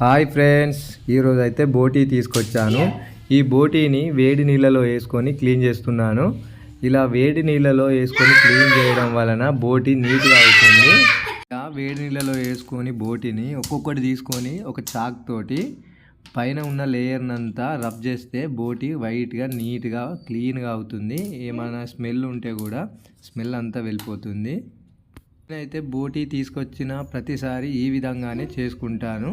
Hi friends, ఈరోజు అయితే బోటీ తీసుకొచ్చాను. ఈ బోటీని వేడి నీళ్ళలో వేసుకొని క్లీన్ చేస్తున్నాను. ఇలా వేడి నీళ్ళలో వేసుకొని క్లీన్ చేయడం వలన బోటీ నీట్గా అవుతుంది. ఇలా వేడి నీళ్ళలో వేసుకొని బోటీని ఒక్కొక్కటి తీసుకొని ఒక చాక్ తోటి పైన ఉన్న లేయర్నంతా రబ్ చేస్తే బోటీ వైట్గా నీట్గా క్లీన్గా అవుతుంది. ఏమైనా స్మెల్ ఉంటే కూడా స్మెల్ అంతా వెళ్ళిపోతుంది. నేనైతే బోటీ తీసుకొచ్చిన ప్రతిసారి ఈ విధంగానే చేసుకుంటాను.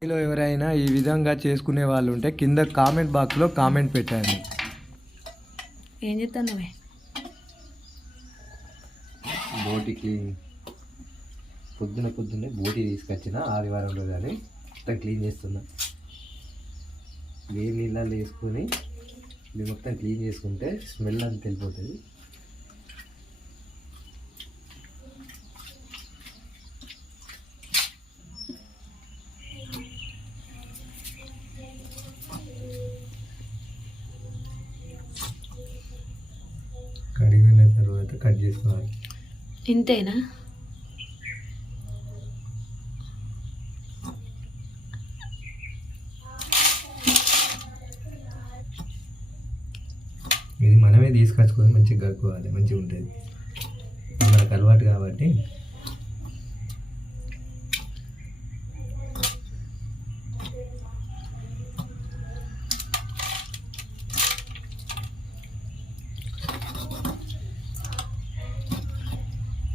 మీలో ఎవరైనా ఈ విధంగా చేసుకునే వాళ్ళు ఉంటే కింద కామెంట్ బాక్స్లో కామెంట్ పెట్టండి. ఏం చెప్తాను బోటీ క్లీన్ పొద్దున్నే బోటీ తీసుకొచ్చిన ఆదివారం రోజు అని మొత్తం క్లీన్ చేస్తున్నా. వేడి నీళ్ళల్లో వేసుకొని ఇది మొత్తం క్లీన్ చేసుకుంటే స్మెల్ అంతా వెళ్ళిపోతుంది. కడిగిన తర్వాత కట్ చేసుకోవాలి. ఇంతేనా? ఇది మనమే తీసుకొచ్చుకొని మంచిగా కడుక్కోవాలి, మంచిగా ఉంటుంది. మనకు అలవాటు కాబట్టి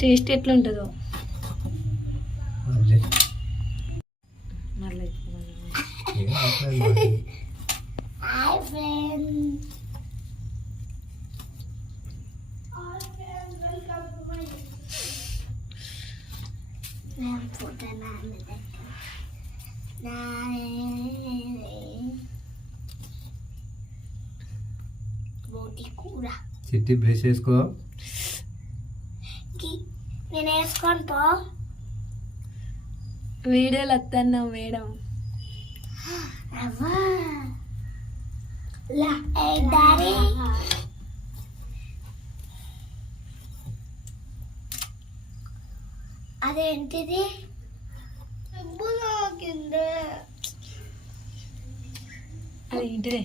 టేస్ట్ ఎట్లా ఉంటుందో మళ్ళీ బోటి కూర చిట్టి బ్రష్ వేసుకో. నేను వేసుకొని పో. వీడియోలు వస్తాను మేడం. అదేంటిది? అదేంటిదే?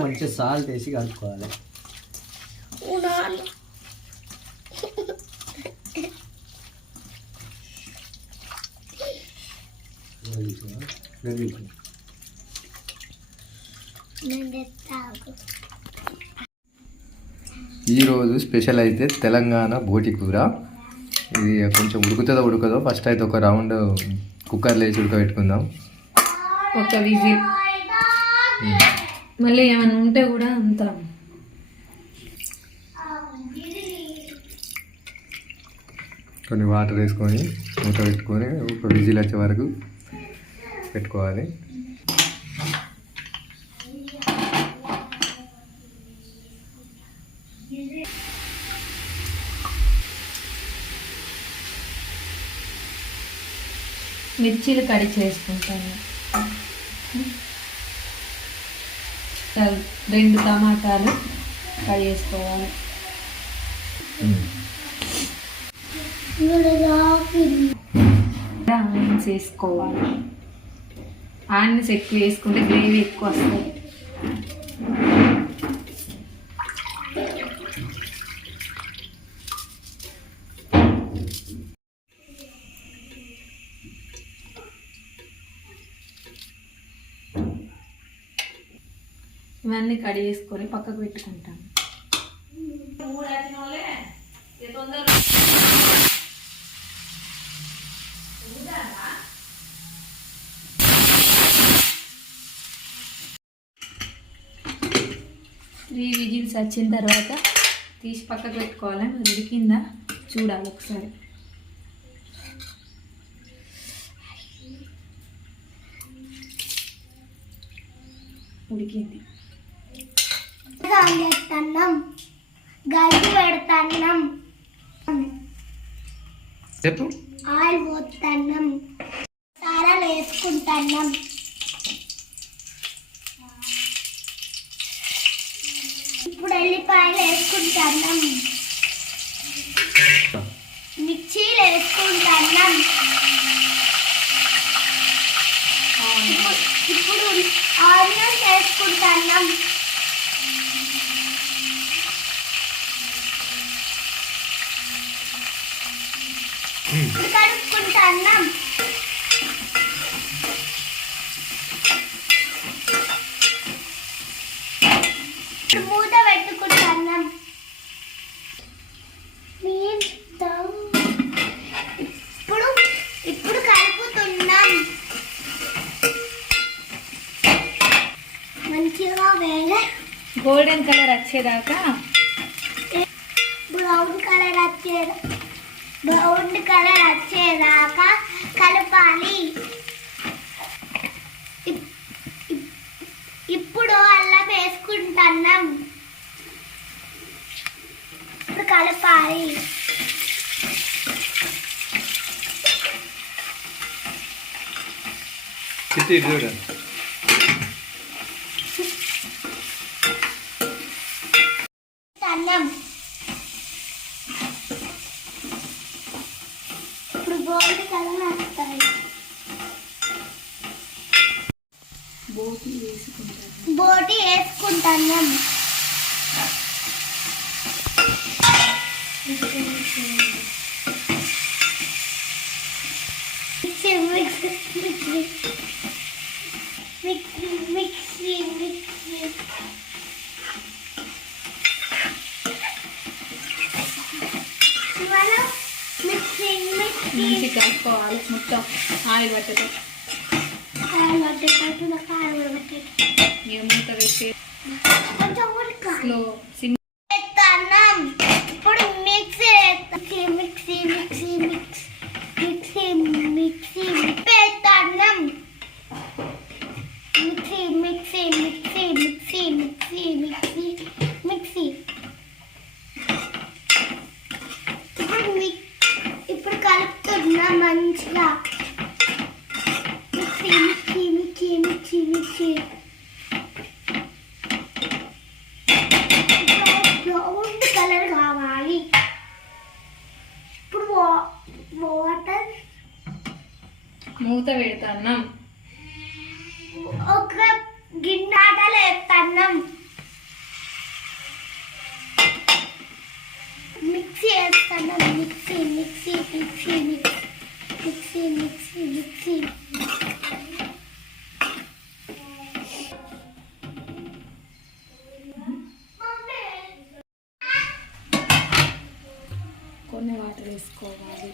మంచిగా సాల్ట్ వేసి కలుపుకోవాలి. ఈరోజు స్పెషల్ అయితే తెలంగాణ బోటి కూర. ఇది కొంచెం ఉడుకుతుందో ఫస్ట్ అయితే ఒక రౌండ్ కుక్కర్లో వేసి ఉడకబెట్టుకుందాం. ఒక విజిల్. మళ్ళీ ఏమైనా ఉంటే కూడా అంత కొన్ని వాటర్ వేసుకొని మూత పెట్టుకొని ఒక విజిల్ వచ్చే వరకు పెట్టుకోవాలి. మిర్చీలు కడి చేసుకుంటాను. 2 టమాటాలు కడి చేసుకోవాలి. ఆనియన్స్ వేసుకోవాలి. ఆనియన్స్ ఎక్కువ వేసుకుంటే గ్రేవీ ఎక్కువ వస్తుంది. ఇవన్నీ కడి చేసుకొని పక్కకు పెట్టుకుంటాను. త్రీ విజిల్స్ వచ్చిన తర్వాత తీసి పక్కకు పెట్టుకోవాలి. మరి ఉడికిందా చూడాలి ఒకసారి. ఉడికింది. గల్లి పెడతాం, చెప్పు. ఆయిల్ పోతాం, సారాలు వేసుకుంటాం. ఇప్పుడు ఎల్లిపాయలు వేసుకుంటాం. వేసుకుంటున్నాం. మిక్సీలో వేసుకుంటున్నాం. ఇప్పుడు ఆనియన్స్ వేసుకుంటున్నాం. కలుపుకుంటున్నాం. మూత పెట్టుకుంటున్నాం. ఇప్పుడు ఇప్పుడు కలుపుతున్నాం. మంచిగా వేరే గోల్డెన్ కలర్ వచ్చేదాకా బ్రౌన్ కలర్ వచ్చేదాకా కలపాలి. ఇప్పుడు అల్లం వేసుకుంటున్నాం. ఇప్పుడు కలపాలి. అన్నం ఇప్పుడు గోల్డ్ కలర్ వస్తాయి. బోటి వేసుకుంటున్నాం. మిక్సీ మంచి కలుపుకోవాలి. మొత్తం ఆయిల్ పట్టేటట్టు ఇక మూత పెట్టి స్లో సిమ్. ఇప్పుడు మిక్సీ పెడతాం. ఇప్పుడు కలుపుతున్నా మంచిగా. మిక్సీ బ్రౌన్ కలర్ కావాలి. ఇప్పుడు వాటర్ మూత పెడతాన్నాం. ఒక గిన్నెలో వేస్తాం. మిక్సీ వేస్తాం. మిక్సీ కొన్ని వాటర్ వేసుకోవాలి.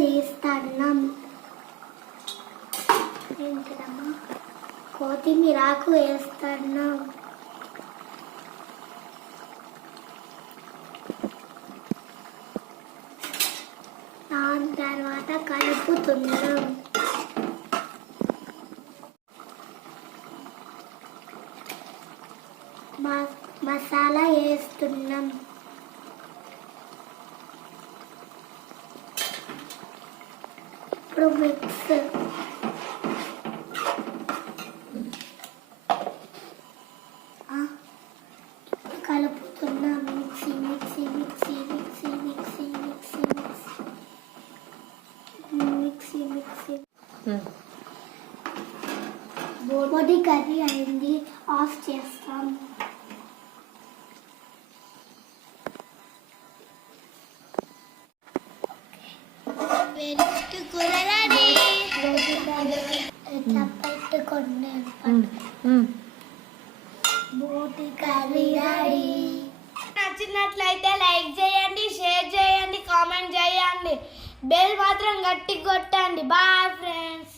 వేస్తాం. కొత్తిమీర ఆకు వేస్తున్నాం. దాని తర్వాత కలుపుతున్నాం. మసాలా వేస్తున్నాం. ఇప్పుడు మిక్స్ కలుపుతున్నాం. మిక్సీ బోటి కర్రీ అయింది. ఆఫ్ చేస్తాం. పెట్టుకోండి. బోటి కర్రీ రెడీ. నచ్చినట్లయితే లైక్ చేయండి, షేర్ చేయండి, కామెంట్ చేయండి. బెల్ మాత్రం గట్టి కొట్టండి. Bye friends.